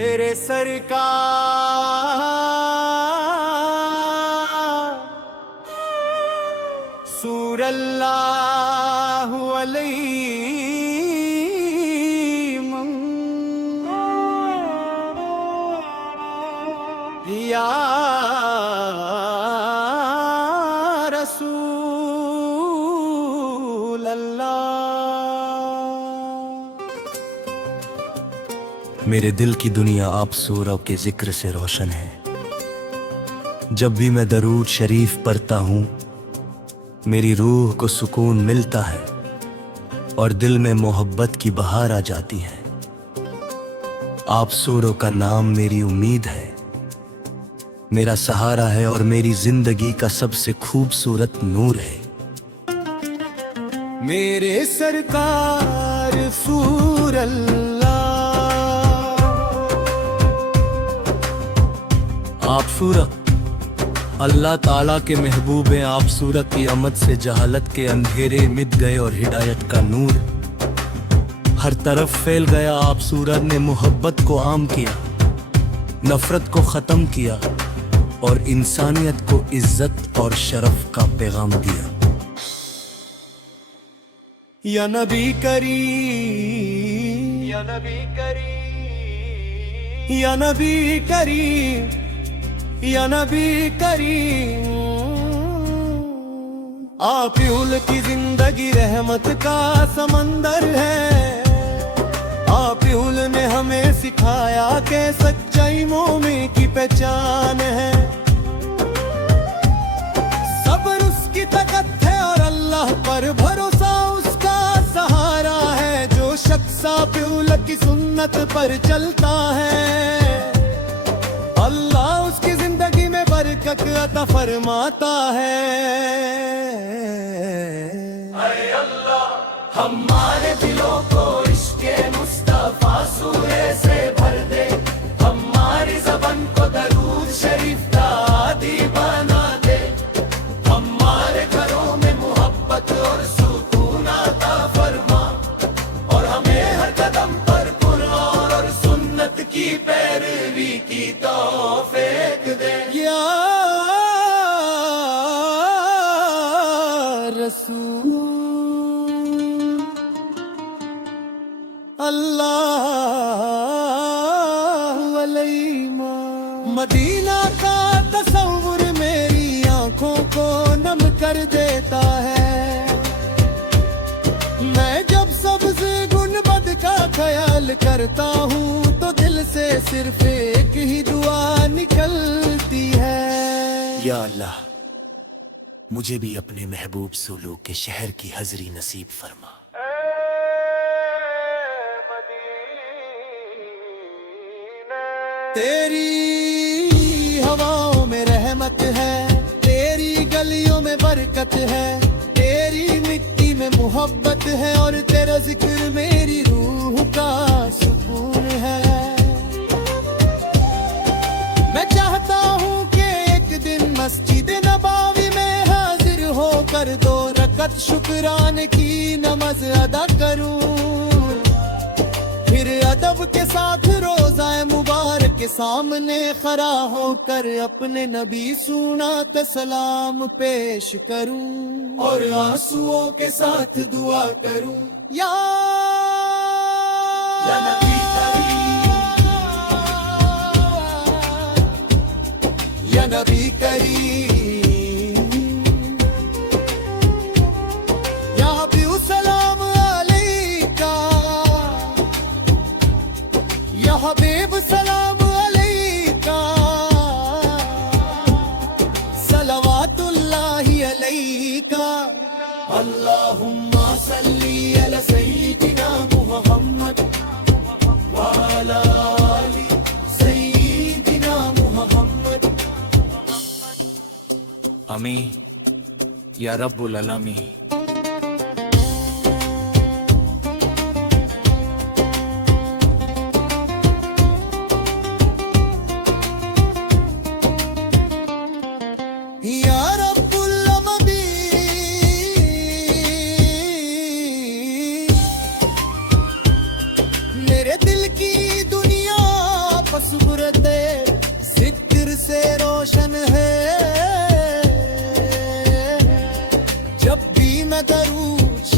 میرے سرکار صلی اللہ علیہ یا رسول اللہ۔ میرے دل کی دنیا آپ سورہ کے ذکر سے روشن ہے۔ جب بھی میں درود شریف پڑھتا ہوں میری روح کو سکون ملتا ہے اور دل میں محبت کی بہار آ جاتی ہے۔ آپ سورہ کا نام میری امید ہے، میرا سہارا ہے اور میری زندگی کا سب سے خوبصورت نور ہے۔ میرے سرکار رسول اللہ، آپ سورہ اللہ تعالیٰ کے محبوب ہیں۔ آپ سورہ کی آمد سے جہالت کے اندھیرے مٹ گئے اور ہدایت کا نور ہر طرف پھیل گیا۔ آپ سورہ نے محبت کو عام کیا، نفرت کو ختم کیا اور انسانیت کو عزت اور شرف کا پیغام دیا۔ یا نبی کریم، یا نبی کریم، یا نبی کریم، یا نبی کریم، آپ ہی کی زندگی رحمت کا سمندر ہے۔ آپ ہی نے ہمیں سکھایا کہ سچائی مومن کی پہچان ہے۔ صبر اس کی طاقت ہے اور اللہ پر بھروسہ اس کا سہارا ہے۔ جو شخص آپ کی سنت پر چلتا ہے اللہ اس کی زندگی میں برکت عطا فرماتا ہے۔ اے اللہ ہمارے دلوں کو عشق مصطفیٰ سورے سے بھر دے، ہماری زبان کو درود شریف کا عادی بنا دے، ہمارے گھروں میں محبت اور سکون عطا فرما، اور ہمیں ہر قدم پر قرآن اور سنت کی پیروی کی توفیق دے۔ یا رسول اللہ علیہ مدینہ کا تصور میری آنکھوں کو نم کر دیتا ہے۔ میں جب سبز گنبد کا خیال کرتا ہوں تو دل سے صرف ایک ہی دعا نکلتی ہے۔ یا اللہ مجھے بھی اپنے محبوب سلوک کے شہر کی حضری نصیب فرما۔ تیری ہواؤں میں رحمت ہے، تیری گلیوں میں برکت ہے، تیری مٹی میں محبت ہے، اور تیرا ذکر میری روح کا سکون ہے۔ میں چاہتا ہوں کہ ایک دن مسجد نبوی میں حاضر ہو کر 2 رکعت شکرانے کی نماز ادا کروں، پھر ادب کے ساتھ روزہ مبارک کے سامنے کھڑا ہو کر اپنے نبی سونا کا سلام پیش کروں، اور آنسوؤں کے ساتھ دعا کروں۔ یا نبی کریم، یا نبی کریم، یا حبیب سلام علیکہ، یا حبیب سلام علیکہ، صلوات اللہ علیکہ، اللہم صلی علی سیدنا محمد وعلی آل سیدنا محمد۔ آمین یا رب العالمین۔ یا رب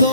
2